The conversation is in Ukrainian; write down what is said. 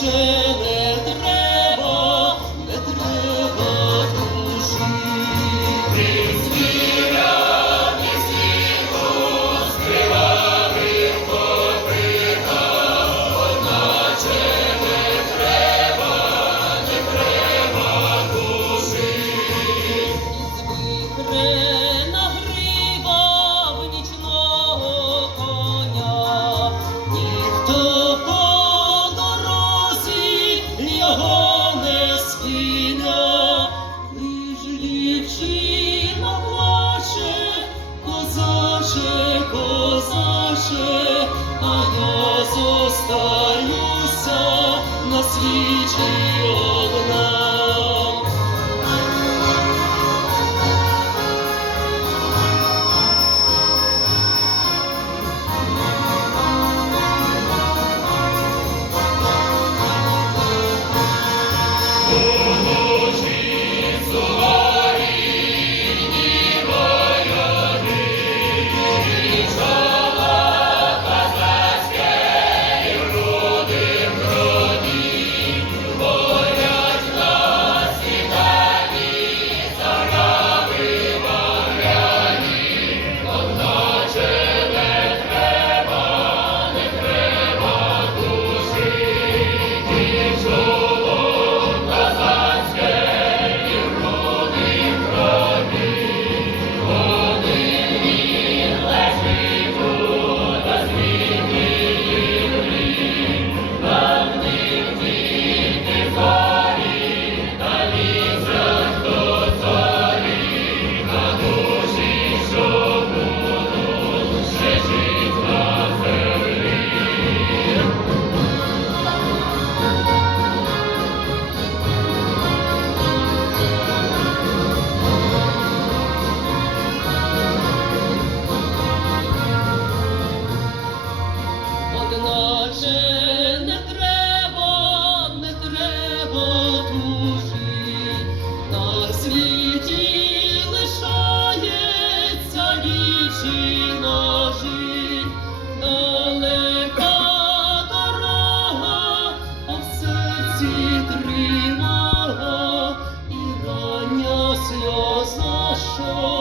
shame. Остаюся на свічі серці і рання сльоза, що